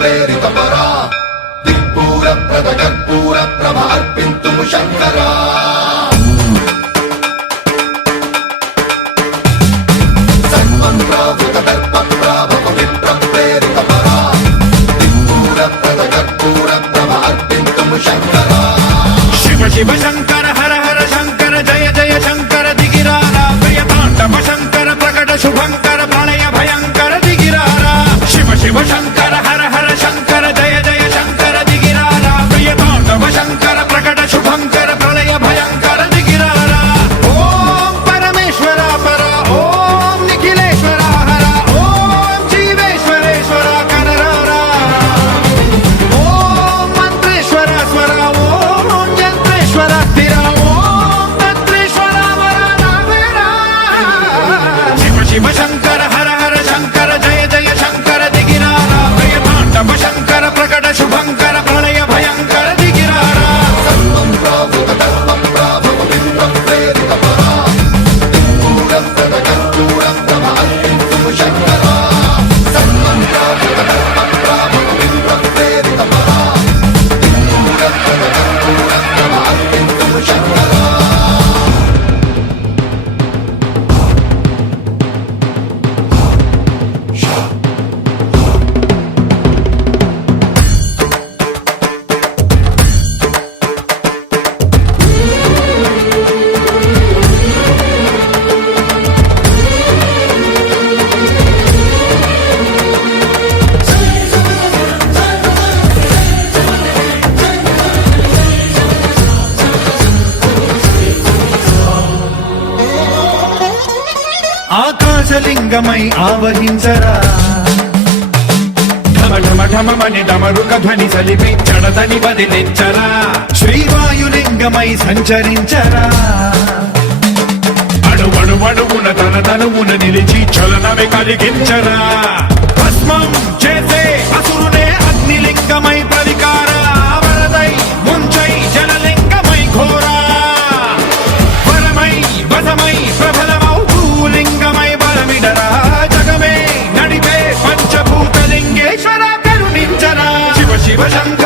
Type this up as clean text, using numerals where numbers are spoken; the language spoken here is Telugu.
ప్రేరిత పరా దిక్పూర ప్రద కర్పూర ప్రభ అర్పింతుము శంకరా సన్మంత్రావృత దర్ప ప్రాభవ విప్ర ప్రేరిత పరా దిక్పూర ప్రద కర్పూర ప్రభ అర్పింతుము శంకరా శివ శివ శంకర హర హర శంకర జయ జయ శంకర దిగిరారా ప్రియ తాండవ శంకర ప్రకట శుభంకర ప్రళయ భయంకర దిగిరారా శివ శివ శంకర హర హర శంకర జయ జయ శంకర దిగిరారా ప్రియ తాండవ శంకర ప్రకట శుభంకర ప్రళయ భయంకర దిగిరారా ఓం పరమేశ్వర పర ఓం నిఖిలేశ్వర హర ఓం జీవేశ్వరేశ్వర కనరారా ఓం మంత్రేశ్వర స్వర ఓం యంత్రేశ్వర స్థిర ఓం తంత్రేశ్వర వర నావేరా శివ శివ శంకర హర హర శంకర జయ జయ శంకర దిగిరారా ప్రియ తాండవ శంకర ప్రకట శుభంకర ప్రళయ భయంకర దిగిరారా సన్మంత్రావృత దర్ప ప్రాభవ విప్ర ప్రేరిత పరా దిక్పూర ప్రద కర్పూర ప్రభ అర్పింతుము శంకరా సన్మంత్రావృత దర్ప ప్రాభవ విప్ర ప్రేరిత పరా దిక్పూర ప్రద కర్పూర ప్రభ అర్పింతుము శంకరా ఆకాశలింగమై ఆవహించరా ఢమ ఢమ ఢమమని డమరుక ధ్వని సలిపి చడతని వదిలించరా శ్రీవాయులింగమై సంచరించరా అణువణువున తన తనువున నిలిచి చలనమే కలిగించరా భస్మం చేసే అసురునే అగ్నిలింగమై ప్రవికార వరదై ముంచై జలలింగమై ఘోరా వరమై వసమై ప్రబలమౌ భూలింగమై బలమిడరా జగమే నడిపే పంచభూతలింగేశ్వర కరుణించరా శివ శివ శంకర